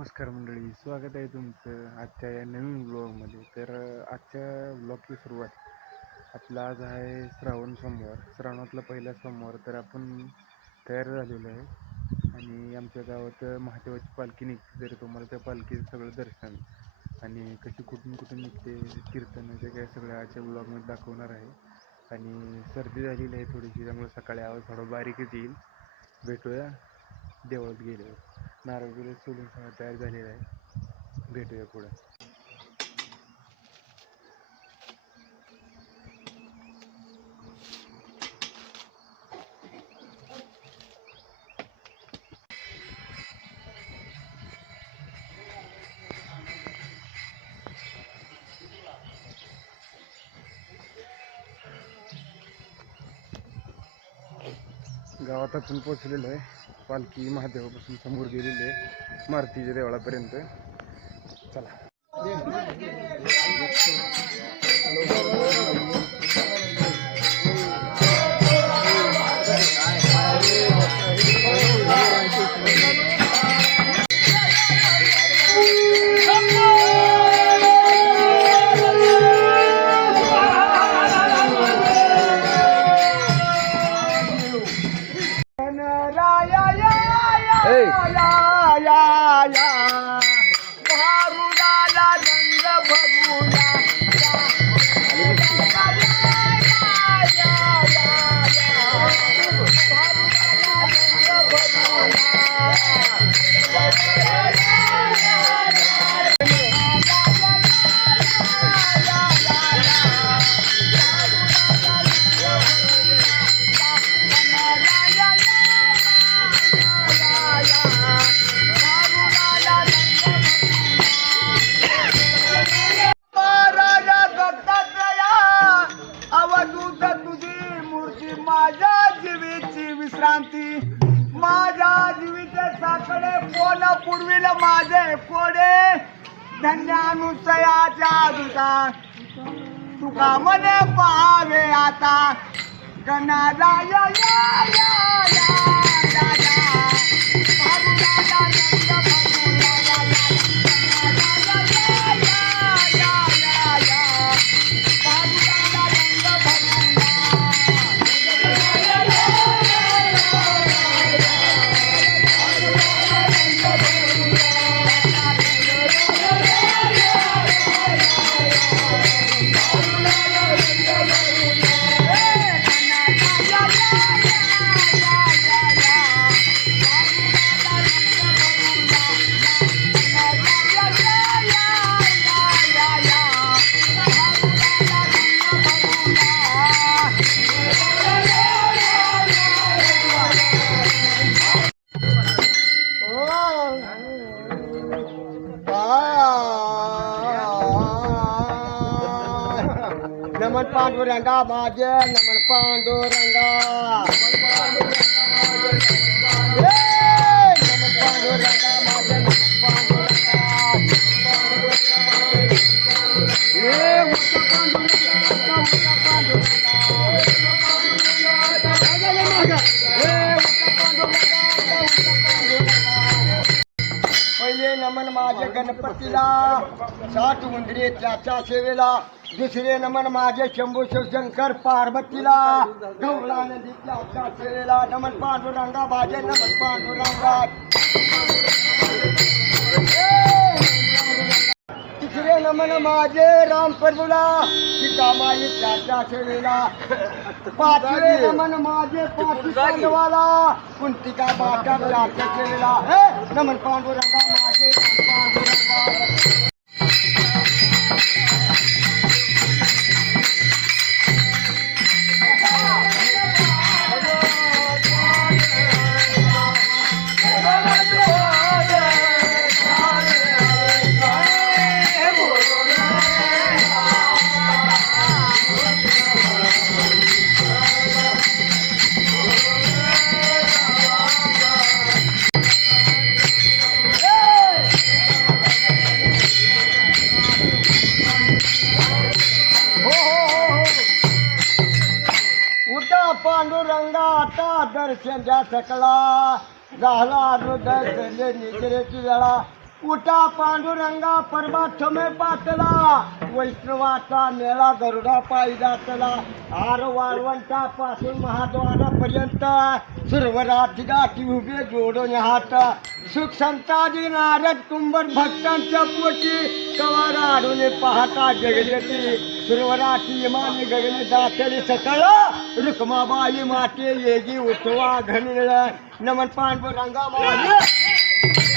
नमस्कार मंडळी स्वागत आहे तुमचं आजच्या या नवीन ब्लॉगमध्ये तर आजच्या ब्लॉगची सुरुवात आपला आज आहे श्रावण सोमवार. श्रावणातला पहिला सोमवार तर आपण तयार झालेलो आहे. आणि आमच्या गावात महादेवाची पालखी निघते. तर तुम्हाला त्या पालखीचं सगळं दर्शन आणि कशी कुठून कुठून निघते कीर्तन ते काय सगळं आजच्या ब्लॉगमध्ये दाखवणार आहे. आणि सर्दी झालेली आहे थोडीशी त्यामुळे सकाळी आवाज थोडा बारीकच येईल. भेटूया. देवळात गेल्यावर. नारळ बिरळ सगळं तयार झालेलं आहे. भेटूया पुढं. गावात आपण पोचलेलो आहे. पालखी महादेवापासून समोर गेलेली आहे मारुतीच्या देवळापर्यंत. धन्यानुसयाच्या दुका तुका मने पाहावे आता. गणाला या या या या. नमन पांडुरंगा माझे नमन पांडुरंगा ए, नमन साठ उंदरे त्याच्या सेवेला दुसरे नमन माझे शंभू शिवशंकर पार्वतीला. गौरा नदी त्याच्या सेवेला नमन पांडुरंगा माझे नमन पांडुरंगा. तिसरे नमन माझे राम प्रभूला. सीतामाई त्याच्या सेवेला. पाचवे नमन माझे पाठी पांडवाला. कुंतिका बाटा त्याच्या सेवेला. नमन पांडुरंगा माझे पांडुरंगा. आता दर्शन द्या सकला झाला हृदय निद्रेची वेळा. उठा पांडुरंगा परमात्मे पातला. वैष्णवाचा मेळा गरुडा पायी जातला. आर वाळवंटापासून महाद्वारापर्यंत. सुरवराची गाठी उभे जोडून हात. सुख संताजी नारद कुंभर भक्तांच्या पोटी. कवार आडून पाहता जगजती. सुरवराची इमाने गगने दातली सकळ. रुक्माबाई माते येगी उठवा घनिळ. नमन पांडुरंगा माझे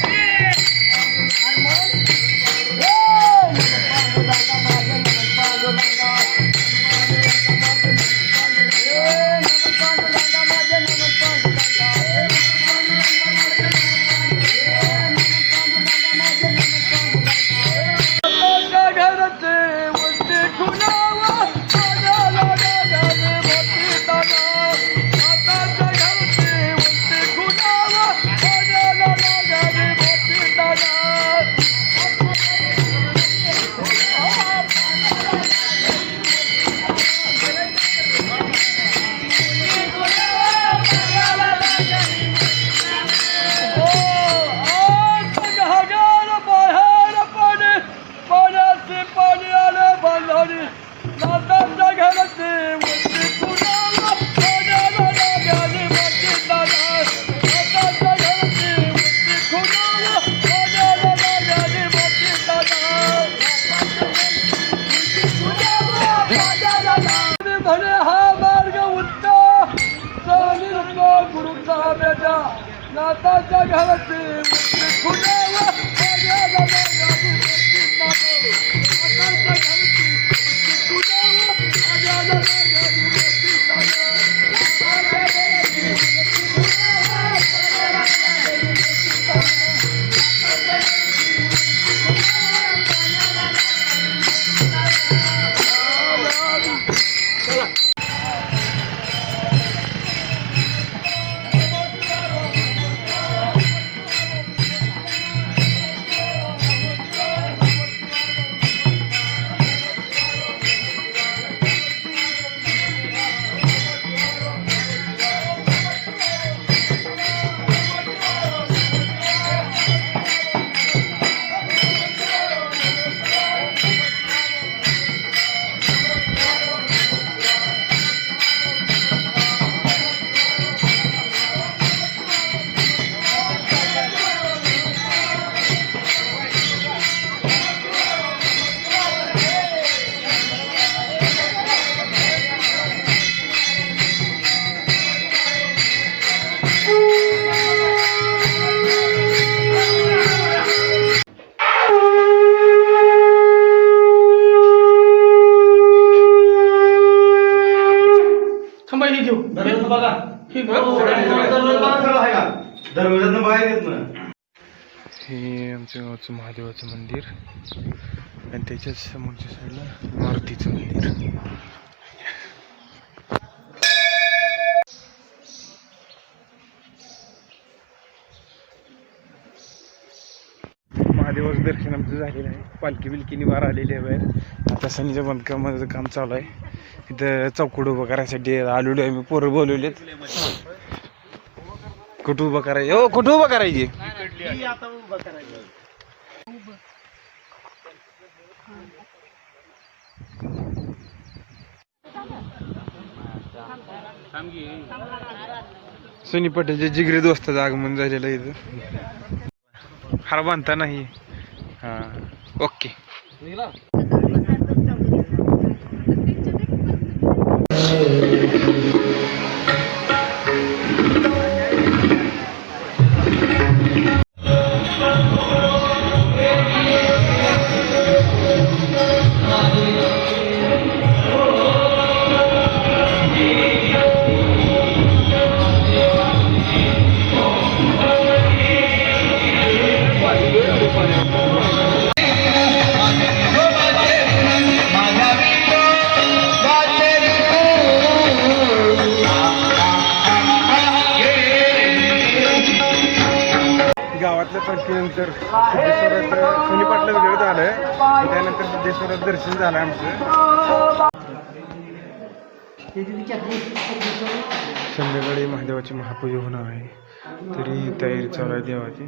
हे घेऊ दरवाजातनं बाहेर येत ना हे आमच्या गावचं महादेवाचं मंदिर आणि त्याच्याच समोरच्या साईडला मारुतीचं मंदिर. महादेवाचं दर्शन आमचं झालेलं आहे. पालखी बिलकीने वार आलेली आहे बाहेर. आता सनीच्या बांधकामाचं काम चालू आहे. इथं चौकड उभं करायसाठी आलेलो आहे मी पोरं बोलवलेत. कुठं उभं करायचे हो कुठं उभं करायची? सोनी पटेलचे जिगरी दोस्ताचं आगमन झालेलं आहे इथं. हार बांधता नाही हा ओके. Hallelujah. सिद्धेश्वराचं सोनी पाटलाच वेळ झालं त्यानंतर सिद्धेश्वराचं दर्शन झालं आमचं. संध्याकाळी महादेवाची महापूजा होणार आहे. तरी तयारी चालू आहे देवाची.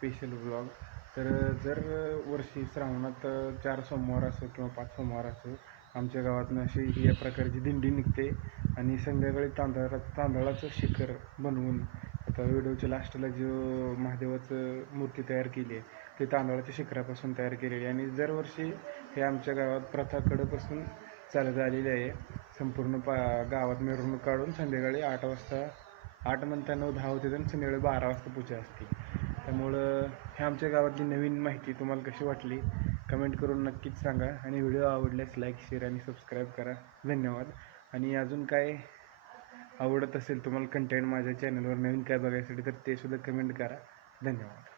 स्पेशल व्लॉग तर जर वर्षी श्रावणात चार सोमवार असो किंवा पाच सोमवार असो आमच्या गावातनं अशी या प्रकारची दिंडी निघते आणि संध्याकाळी तांदळा तांदळाचं शिखर बनवून आता व्हिडिओच्या लास्टला जो महादेवाचं मूर्ती तयार केली आहे ते तांदळाच्या शिखरापासून तयार केलेली आहे. आणि दरवर्षी हे आमच्या गावात प्रथाकडेपासून चालत आलेली आहे. संपूर्ण पा गावात मिरवणूक काढून संध्याकाळी आठ वाजता आठ नंतर नऊ दहा होते आणि संध्याकाळी बारा वाजता पूजा असते. त्यामुळं हे आमच्या गावातली नवीन माहिती तुम्हाला कशी वाटली कमेंट करून नक्कीच सांगा. आणि व्हिडिओ आवडल्यास लाईक शेअर आणि सबस्क्राईब करा. धन्यवाद. आणि अजून काय आवडत असेल तुम्हाला कंटेंट माझ्या चॅनलवर नवीन काय बघायसाठी तर ते सुद्धा कमेंट करा. धन्यवाद.